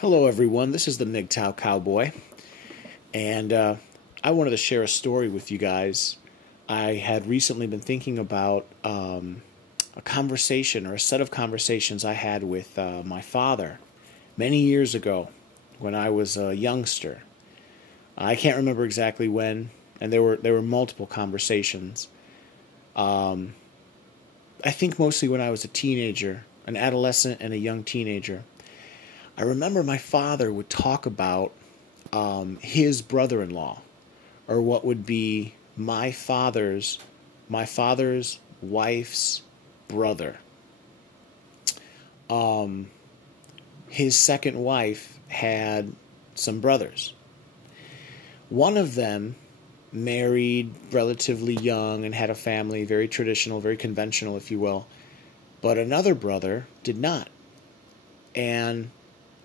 Hello, everyone. This is the Mgtow Cowboy, and I wanted to share a story with you guys. I had recently been thinking about a conversation or a set of conversations I had with my father many years ago when I was a youngster. I can't remember exactly when, and there were multiple conversations. I think mostly when I was a teenager, an adolescent, and a young teenager. I remember my father would talk about his brother-in-law, or what would be my father's wife's brother. His second wife had some brothers. One of them married relatively young and had a family, very traditional, very conventional, if you will. But another brother did not. And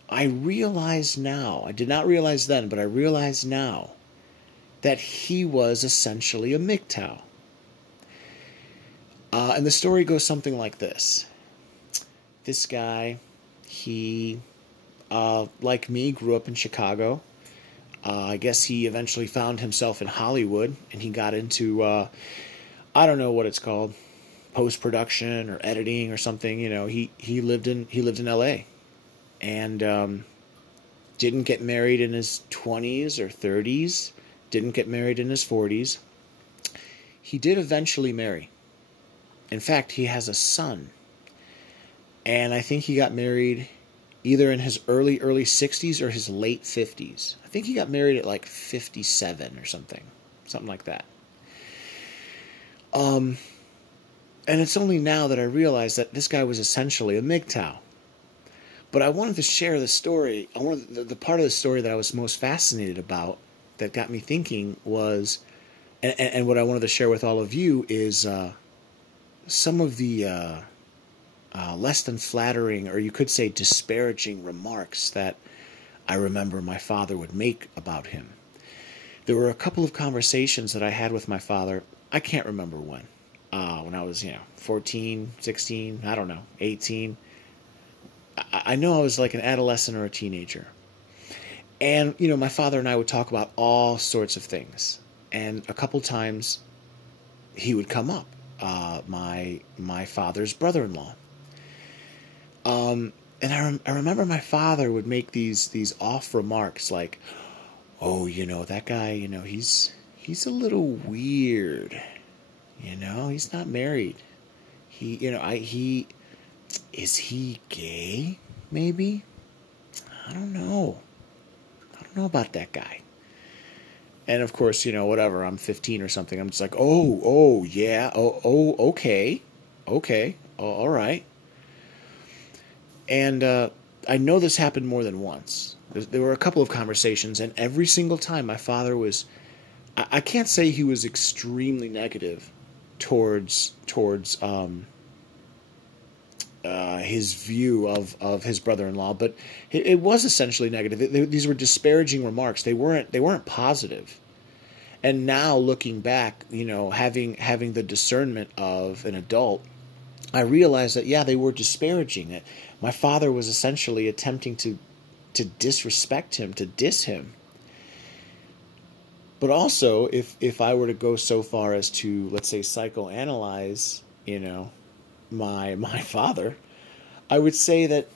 I realize now, I did not realize then, but I realize now that he was essentially a Mgtow. And the story goes something like this. This guy, he, like me, grew up in Chicago. I guess he eventually found himself in Hollywood, and he got into, I don't know what it's called, post-production or editing or something. You know, he lived in L.A., and didn't get married in his 20s or 30s, didn't get married in his 40s. He did eventually marry. In fact, he has a son. And I think he got married either in his early 60s or his late 50s. I think he got married at like 57 or something like that. And it's only now that I realize that this guy was essentially a Mgtow. But I wanted to share the story. The part of the story that I was most fascinated about, that got me thinking, was, and what I wanted to share with all of you is some of the less than flattering, or you could say disparaging, remarks that I remember my father would make about him. There were a couple of conversations that I had with my father. I can't remember when I was 14, 16, I don't know, 18. I know I was like an adolescent or a teenager. And, my father and I would talk about all sorts of things. And a couple times he would come up, my father's brother-in-law. And I remember my father would make these off remarks like, oh, that guy, he's a little weird. He's not married. Is he gay, maybe? I don't know. I don't know about that guy. And of course, whatever, I'm 15 or something. I'm just like, oh, yeah, okay, all right. And I know this happened more than once. There were a couple of conversations, and every single time my father was, I can't say he was extremely negative towards his view of his brother-in-law, but it was essentially negative. These were disparaging remarks. They weren't positive. And now looking back, having the discernment of an adult, I realized that they were disparaging it. My father was essentially attempting to disrespect him, to diss him. But also, if I were to go so far as to, let's say, psychoanalyze, my father, I would say that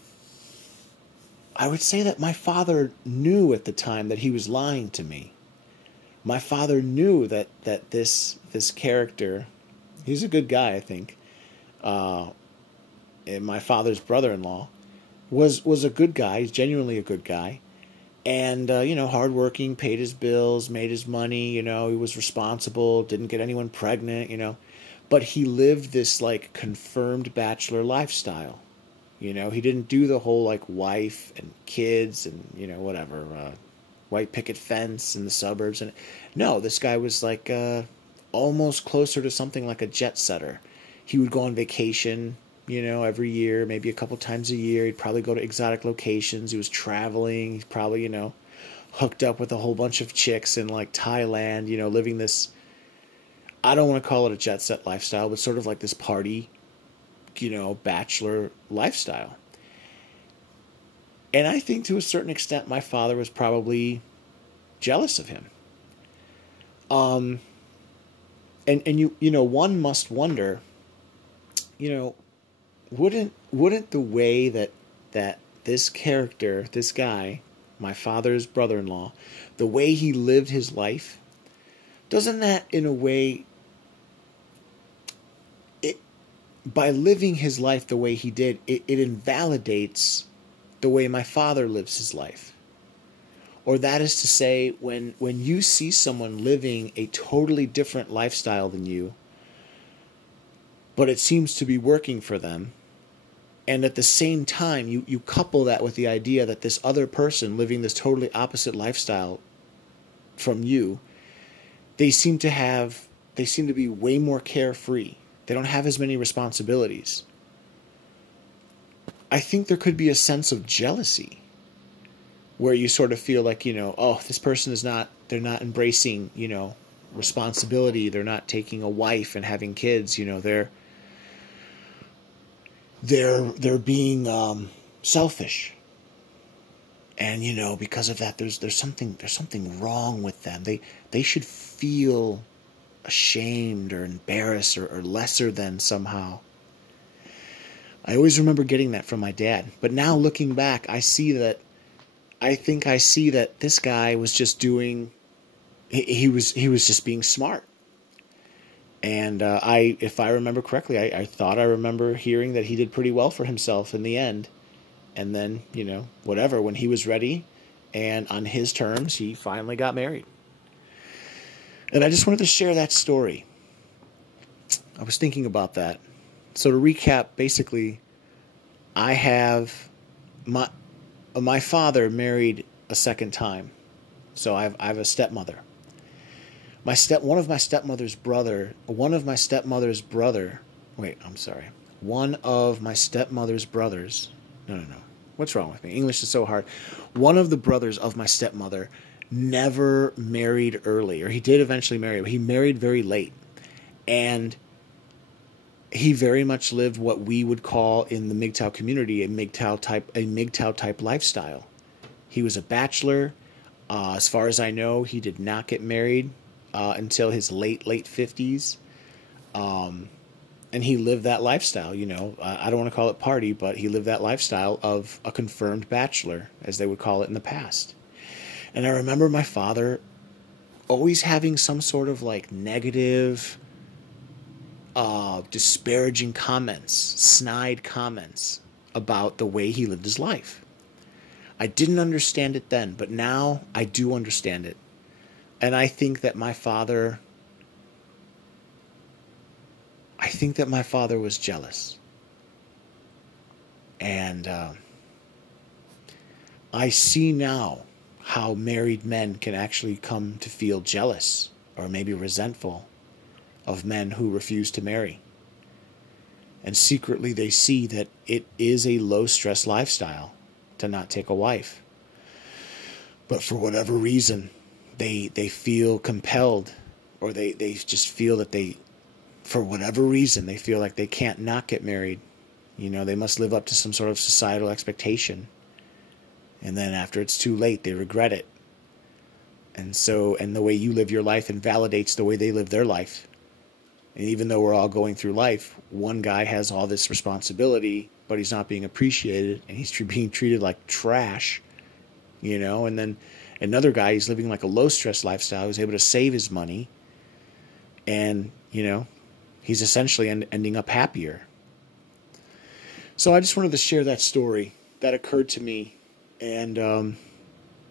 my father knew at the time that he was lying to me. My father knew that this character, he's a good guy, I think. And my father's brother-in-law was a good guy. He's genuinely a good guy, and hardworking, paid his bills, made his money. He was responsible, didn't get anyone pregnant. But he lived this like confirmed bachelor lifestyle. He didn't do the whole like wife and kids and whatever, white picket fence in the suburbs. And no, this guy was like almost closer to something like a jet setter. He would go on vacation, every year, maybe a couple times a year. He'd probably go to exotic locations. He was traveling. He's probably hooked up with a whole bunch of chicks in like Thailand. Living this, I don't want to call it a jet set lifestyle, but sort of like this party, bachelor lifestyle. And I think to a certain extent my father was probably jealous of him. Um, and you know, one must wonder, you know, wouldn't the way that this character, this guy, my father's brother-in-law, the way he lived his life, doesn't that in a way, it, by living his life the way he did, it invalidates the way my father lives his life? Or that is to say, when you see someone living a totally different lifestyle than you, but it seems to be working for them, and at the same time you couple that with the idea that this other person living this totally opposite lifestyle from you, they seem to be way more carefree. They don't have as many responsibilities. I think there could be a sense of jealousy where you sort of feel like, you know, oh, this person they're not embracing, you know, responsibility. They're not taking a wife and having kids. You know, they're being selfish. And, you know, because of that, there's something wrong with them. They should feel ashamed or embarrassed or lesser than somehow. I always remember getting that from my dad. But now looking back, I see that this guy was just doing, he was just being smart. And if I remember correctly, I thought I remember hearing that he did pretty well for himself in the end. And then, you know, whatever, when he was ready and on his terms, he finally got married. And I just wanted to share that story. I was thinking about that. So to recap, basically, I have my father married a second time. So I have a stepmother. One of my stepmother's brothers, no. What's wrong with me? English is so hard. One of the brothers of my stepmother never married early, or he did eventually marry, but he married very late. And he very much lived what we would call in the Mgtow community a Mgtow type lifestyle. He was a bachelor. As far as I know, he did not get married until his late 50s. And he lived that lifestyle, you know. I don't want to call it party, but he lived that lifestyle of a confirmed bachelor, as they would call it in the past. And I remember my father always having some sort of like negative, disparaging comments, snide comments about the way he lived his life. I didn't understand it then, but now I do understand it. And I think that my father was jealous. And I see now how married men can actually come to feel jealous or maybe resentful of men who refuse to marry. And secretly they see that it is a low-stress lifestyle to not take a wife. But for whatever reason, they feel compelled, or they just feel that for whatever reason, they feel like they can't not get married. You know, they must live up to some sort of societal expectation. And then after it's too late, they regret it. And the way you live your life invalidates the way they live their life. And even though we're all going through life, one guy has all this responsibility, but he's not being appreciated, and he's being treated like trash, you know. And then another guy, he's living like a low-stress lifestyle. He's able to save his money, and, you know, he's essentially ending up happier. So I just wanted to share that story that occurred to me. And,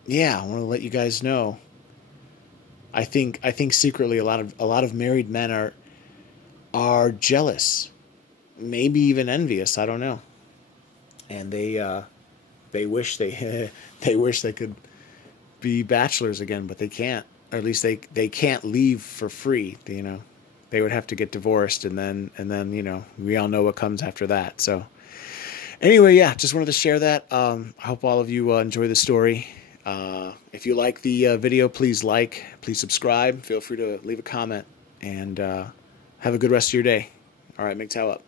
yeah, I want to let you guys know. I think secretly a lot of married men are jealous, maybe even envious. I don't know. And they wish they could be bachelors again, but they can't. Or at least they can't leave for free. You know, they would have to get divorced, and then you know, we all know what comes after that. So anyway, yeah, just wanted to share that. I hope all of you enjoy the story. If you like the video, please subscribe. Feel free to leave a comment, and have a good rest of your day. All right, Mgtow up.